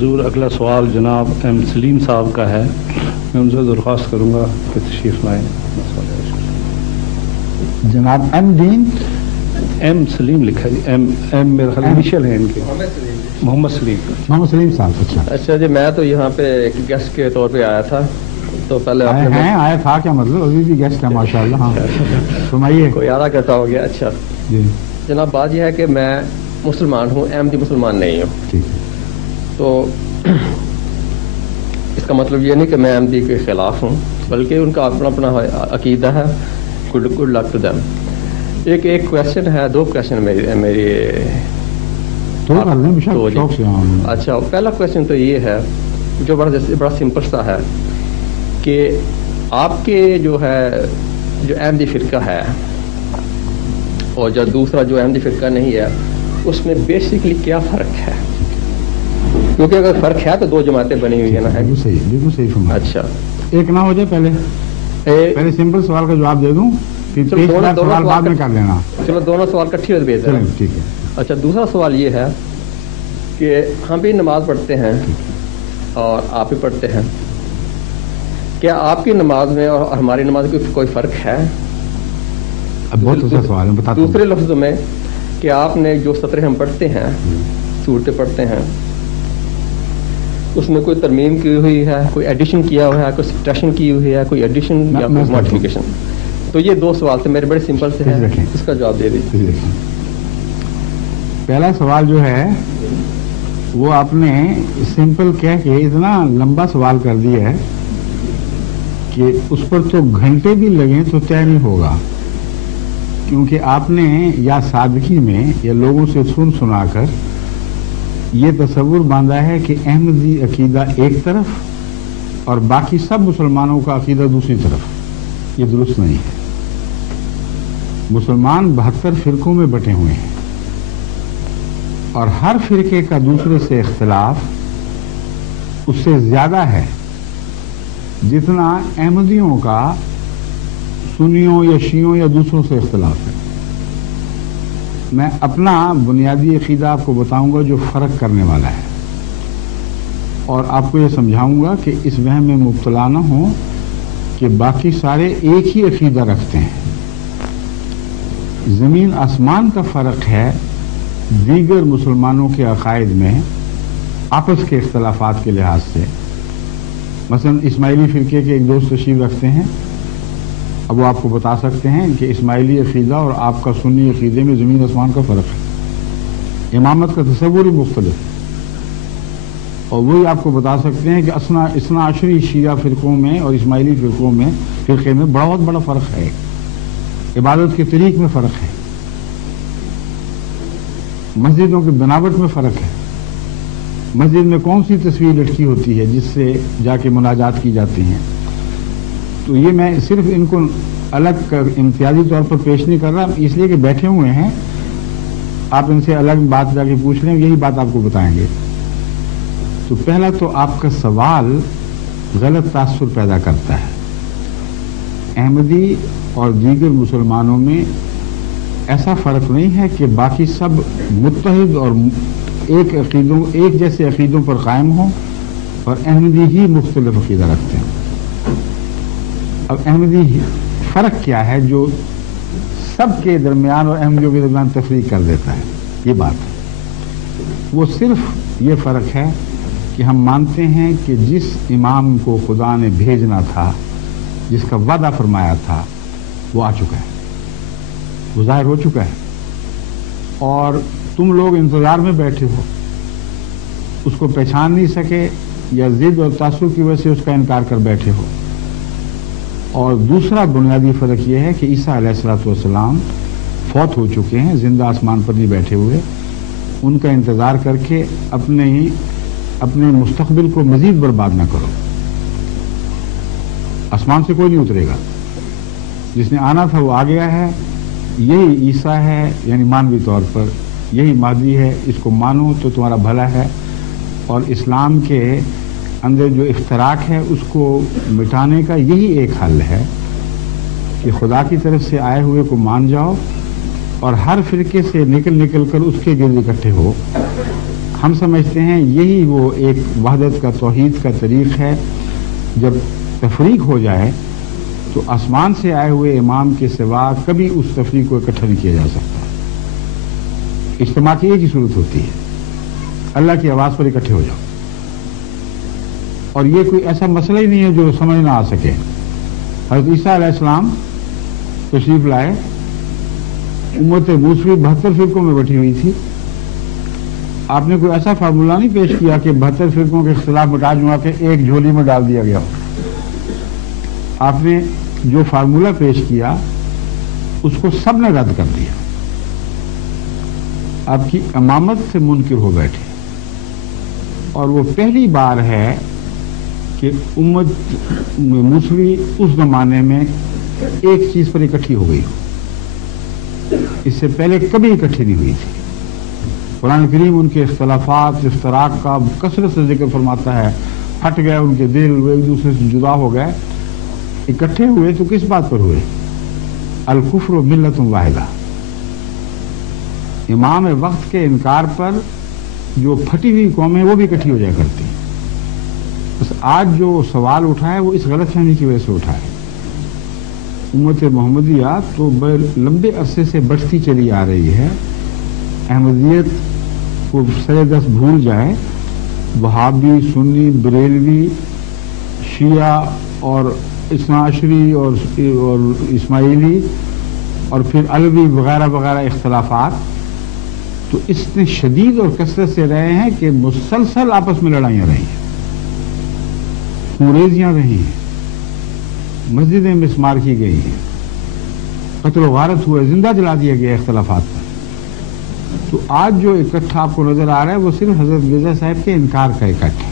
حضور اگلا سوال جناب ایم سلیم صاحب کا ہے. میں ان سے درخواست کروں گا کہ تشریف لائیں. جناب ایم دین ایم سلیم لکھا ہے. ایم میرا خیال انیشل ہے ان کے. محمد سلیم صاحب. اچھا جی، میں تو یہاں پہ ایک گیسٹ کے طور پہ آیا تھا. تو پہلے آیا تھا کیا مطلب؟ ابھی بھی گیسٹ ہے ماشاء اللہ. ہاں سنائیے. کوئی آدھا کرتا ہو گیا. اچھا جی جناب، بات یہ ہے کہ میں مسلمان ہوں، احمدی مسلمان نہیں ہوں. تو اس کا مطلب یہ نہیں کہ میں احمدی کے خلاف ہوں، بلکہ ان کا اپنا اپنا عقیدہ ہے. Good luck to them. ایک کویشچن ہے، دو کویشچن میری. اچھا، پہلا کویشچن تو یہ ہے جو بڑا سمپل سا ہے کہ آپ کے جو احمدی فرقہ ہے اور جو دوسرا جو احمدی فرقہ نہیں ہے، اس میں بیسکلی کیا فرق ہے؟ کیونکہ اگر فرق ہے تو دو جماعتیں بنی ہوئی ہیں نا. بالکل صحیح فرمایا. اچھا، ایک نہ ہو جائے پہلے سمپل سوال کا جواب دے دوں، پھر سوال بعد میں کر لینا. چلو دونوں سوال کٹھی ہوئے بہتر ہے. ٹھیک ہے. اچھا، دوسرا سوال یہ ہے کہ ہم بھی نماز پڑھتے ہیں اور آپ بھی پڑھتے ہیں. کیا آپ کی نماز میں اور ہماری نماز میں کوئی فرق ہے؟ بہت اچھا سوال ہے، بتاتا ہوں. دوسرے لفظوں میں کہ آپ نے جو سطریں ہم پڑھتے ہیں، صورتیں پڑھتے ہیں، اس میں کوئی ترمیم کی ہوئی ہے، کوئی ایڈیشن کیا ہوا ہے، کوئی سبٹریکشن کی ہوئی ہے، کوئی ایڈیشن یا کوئی ماڈیفیکیشن؟ تو یہ دو سوال تھے میرے، بڑے سمپل سے ہیں، اس کا جواب دے دیجیے. پہلا سوال جو ہے وہ آپ نے سمپل کہہ کے اتنا لمبا سوال کر دیا ہے کہ اس پر تو گھنٹے بھی لگیں تو طے نہیں ہوگا. کیونکہ آپ نے یا سادگی میں یا لوگوں سے سنا کر یہ تصور باندھا ہے کہ احمدی عقیدہ ایک طرف اور باقی سب مسلمانوں کا عقیدہ دوسری طرف. یہ درست نہیں ہے. مسلمان 72 فرقوں میں بٹے ہوئے ہیں اور ہر فرقے کا دوسرے سے اختلاف اس سے زیادہ ہے جتنا احمدیوں کا سنیوں یا شیعوں یا دوسروں سے اختلاف ہے. میں اپنا بنیادی عقیدہ آپ کو بتاؤں گا جو فرق کرنے والا ہے، اور آپ کو یہ سمجھاؤں گا کہ اس وہم میں مبتلا نہ ہوں کہ باقی سارے ایک ہی عقیدہ رکھتے ہیں. زمین آسمان کا فرق ہے دیگر مسلمانوں کے عقائد میں آپس کے اختلافات کے لحاظ سے. مثلا اسماعیلی فرقے کے ایک دوست تشریف رکھتے ہیں، اب وہ آپ کو بتا سکتے ہیں کہ اسماعیلی عقیدہ اور آپ کا سنی عقیدے میں زمین آسمان کا فرق ہے. امامت کا تصور ہی مختلف ہے. اور وہی آپ کو بتا سکتے ہیں کہ اثنا عشری شیعہ فرقوں میں اور اسماعیلی فرقے میں بہت بڑا فرق ہے. عبادت کے طریق میں فرق ہے، مسجدوں کی بناوٹ میں فرق ہے. مسجد میں کون سی تصویر لٹکی ہوتی ہے جس سے جا کے مناجات کی جاتی ہیں. تو یہ میں صرف ان کو الگ امتیازی طور پر پیش نہیں کر رہا، اس لیے کہ بیٹھے ہوئے ہیں، آپ ان سے الگ بات جا کے پوچھ لیں، یہی بات آپ کو بتائیں گے. تو پہلا تو آپ کا سوال غلط تاثر پیدا کرتا ہے. احمدی اور دیگر مسلمانوں میں ایسا فرق نہیں ہے کہ باقی سب متحد اور ایک جیسے عقیدوں پر قائم ہوں اور احمدی ہی مختلف عقیدہ رکھتے ہیں. اب احمدی فرق کیا ہے جو سب کے درمیان اور احمدیوں کے درمیان تفریق کر دیتا ہے؟ یہ بات ہے، وہ صرف یہ فرق ہے کہ ہم مانتے ہیں کہ جس امام کو خدا نے بھیجنا تھا، جس کا وعدہ فرمایا تھا، وہ آ چکا ہے، وہ ظاہر ہو چکا ہے، اور تم لوگ انتظار میں بیٹھے ہو، اس کو پہچان نہیں سکے یا ضد اور تعصب کی وجہ سے اس کا انکار کر بیٹھے ہو. اور دوسرا بنیادی فرق یہ ہے کہ عیسیٰ علیہ الصلوۃ والسلام فوت ہو چکے ہیں، زندہ آسمان پر نہیں بیٹھے ہوئے. ان کا انتظار کر کے اپنے مستقبل کو مزید برباد نہ کرو. آسمان سے کوئی نہیں اترے گا، جس نے آنا تھا وہ آ گیا ہے. یہی عیسیٰ ہے، یعنی مانوی طور پر یہی مہدی ہے، اس کو مانو تو تمہارا بھلا ہے. اور اسلام کے اندر جو افتراق ہے اس کو مٹانے کا یہی ایک حل ہے کہ خدا کی طرف سے آئے ہوئے کو مان جاؤ اور ہر فرقے سے نکل کر اس کے گرد اکٹھے ہو. ہم سمجھتے ہیں یہی وہ ایک وحدت کا توحید کا طریق ہے. جب تفریق ہو جائے تو آسمان سے آئے ہوئے امام کے سوا کبھی اس تفریق کو اکٹھا نہیں کیا جا سکتا. اجتماع کی ایک ہی صورت ہوتی ہے, اللہ کی آواز پر اکٹھے ہو جاؤ. اور یہ کوئی ایسا مسئلہ ہی نہیں ہے جو سمجھ نہ آ سکے. حضرت عیسیٰ علیہ السلام تشریف لائے, امت موسوی 72 فرقوں میں بیٹھی ہوئی تھی. آپ نے کوئی ایسا فارمولہ نہیں پیش کیا کہ 72 فرقوں کے اختلاف مٹا جما کے ایک جھولی میں ڈال دیا گیا ہو. آپ نے جو فارمولہ پیش کیا اس کو سب نے رد کر دیا. آپ کی امامت سے منکر ہو بیٹھے. اور وہ پہلی بار ہے کہ امت موسوی اس زمانے میں ایک چیز پر اکٹھی ہو گئی ہو. اس سے پہلے کبھی اکٹھی نہیں ہوئی تھی. قرآن کریم ان کے اختلافات افتراق کا کثرت سے ذکر فرماتا ہے. پھٹ گئے ان کے دل, وہ ایک دوسرے سے جدا ہو گئے. اکٹھے ہوئے تو کس بات پر ہوئے؟ الکفر ملت واحدہ, امام وقت کے انکار پر. جو پھٹی ہوئی قومیں وہ بھی اکٹھی ہو جایا کرتی. بس آج جو سوال اٹھا ہے وہ اس غلط فہمی کی وجہ سے اٹھا ہے. امت محمدیہ تو لمبے عرصے سے بڑھتی چلی آ رہی ہے. احمدیت کو سر دست بھول جائے, وہابی, سنی, بریلوی, شیعہ اور اثنا عشری اور اسماعیلی اور پھر علوی وغیرہ وغیرہ اختلافات تو اس نے شدید اور کثرت سے رہے ہیں کہ مسلسل آپس میں لڑائیاں رہی ہیں, خونریزیاں رہی ہیں, مسجدیں مسمار کی گئی ہیں, قتل و غارت ہوئے, زندہ جلا دیا گیا اختلافات پر. تو آج جو اکٹھا آپ کو نظر آ رہا ہے وہ صرف حضرت مرزا صاحب کے انکار کا اکٹھ ہے,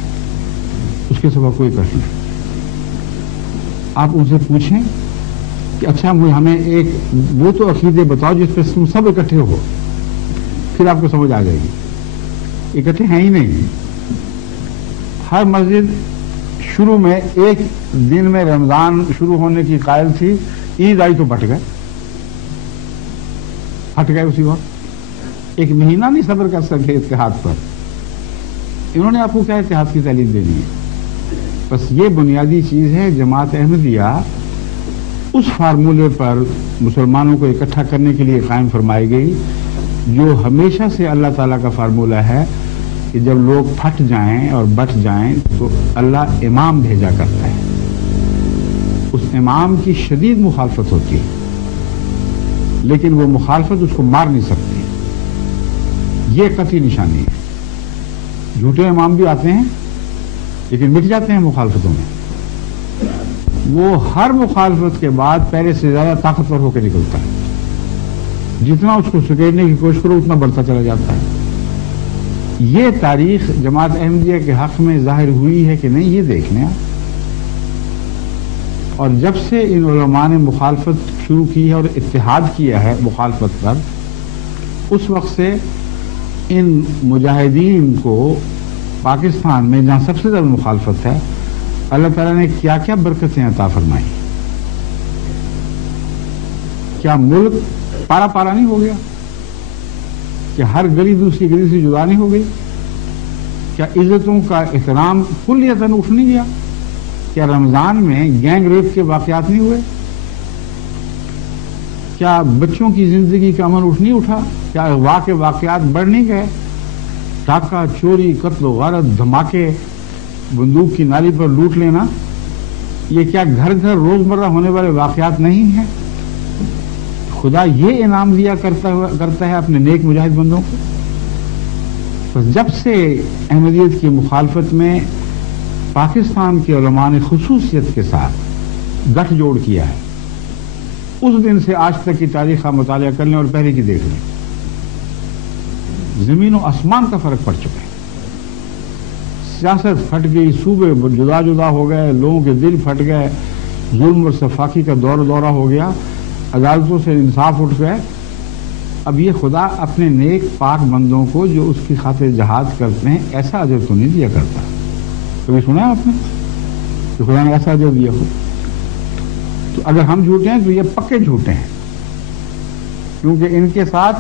اس کے سوا کوئی اکٹھ نہیں. آپ ان سے پوچھیں کہ اچھا ہمیں ایک وہ تو عقیدے بتاؤ جس پہ تم سب اکٹھے ہو, پھر آپ کو سمجھ آ جائے گی. اکٹھے ہیں ہی نہیں. ہر مسجد شروع میں ایک دن میں رمضان شروع ہونے کی قائل تھی, عید آئی تو پھٹ گئے اسی وقت. ایک مہینہ نہیں صبر کر سکے اتحاد پر. انہوں نے آپ کو کیا اتحاد کی تعلیم دینی ہے؟ بس یہ بنیادی چیز ہے. جماعت احمدیہ اس فارمولے پر مسلمانوں کو اکٹھا کرنے کے لیے قائم فرمائی گئی جو ہمیشہ سے اللہ تعالیٰ کا فارمولہ ہے کہ جب لوگ پھٹ جائیں اور بٹ جائیں تو اللہ امام بھیجا کرتا ہے. اس امام کی شدید مخالفت ہوتی ہے لیکن وہ مخالفت اس کو مار نہیں سکتی. یہ قطعی نشانی ہے. جھوٹے امام بھی آتے ہیں لیکن مٹ جاتے ہیں مخالفتوں میں. وہ ہر مخالفت کے بعد پہلے سے زیادہ طاقتور ہو کے نکلتا ہے. جتنا اس کو سکیڑنے کی کوشش کرو اتنا بڑھتا چلا جاتا ہے. یہ تاریخ جماعت احمدیہ کے حق میں ظاہر ہوئی ہے کہ نہیں, یہ دیکھنے. اور جب سے ان علماء نے مخالفت شروع کی ہے اور اتحاد کیا ہے مخالفت پر, اس وقت سے ان مجاہدین کو پاکستان میں جہاں سب سے زیادہ مخالفت ہے اللہ تعالیٰ نے کیا کیا برکتیں عطا فرمائی. کیا ملک پارا پارا نہیں ہو گیا؟ کیا ہر گلی دوسری گلی سے جدا نہیں ہو گئی؟ کیا عزتوں کا احترام کلیتاً اٹھ نہیں گیا؟ کیا رمضان میں گینگ ریپ کے واقعات نہیں ہوئے؟ کیا بچوں کی زندگی کا امن اٹھ نہیں اٹھا؟ کیا اغوا کے واقعات بڑھ نہیں گئے؟ ڈاکہ, چوری, قتل و غارت, دھماکے, بندوق کی نالی پر لوٹ لینا, یہ کیا گھر گھر روزمرہ ہونے والے واقعات نہیں ہیں؟ خدا یہ انعام دیا کرتا ہے اپنے نیک مجاہد بندوں کو. بس جب سے احمدیت کی مخالفت میں پاکستان کے علماء نے خصوصیت کے ساتھ گٹھ جوڑ کیا ہے, اس دن سے آج تک کی تاریخ کا مطالعہ کر لیں اور پہلے کی دیکھ لیں, زمین و آسمان کا فرق پڑ چکا ہے. سیاست پھٹ گئی, صوبے جدا جدا ہو گئے, لوگوں کے دل پھٹ گئے, ظلم اور سفاکی کا دورہ ہو گیا, عدالتوں سے انصاف اٹھ گئے. اب یہ خدا اپنے نیک پاک بندوں کو جو اس کی خاطر جہاد کرتے ہیں ایسا اجر تو نہیں دیا کرتا. کبھی سنا ہے آپ نے کہ خدا نے ایسا اجر دیا ہو؟ تو اگر ہم جھوٹے ہیں تو یہ پکے جھوٹے ہیں, کیونکہ ان کے ساتھ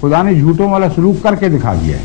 خدا نے جھوٹوں والا سلوک کر کے دکھا دیا ہے.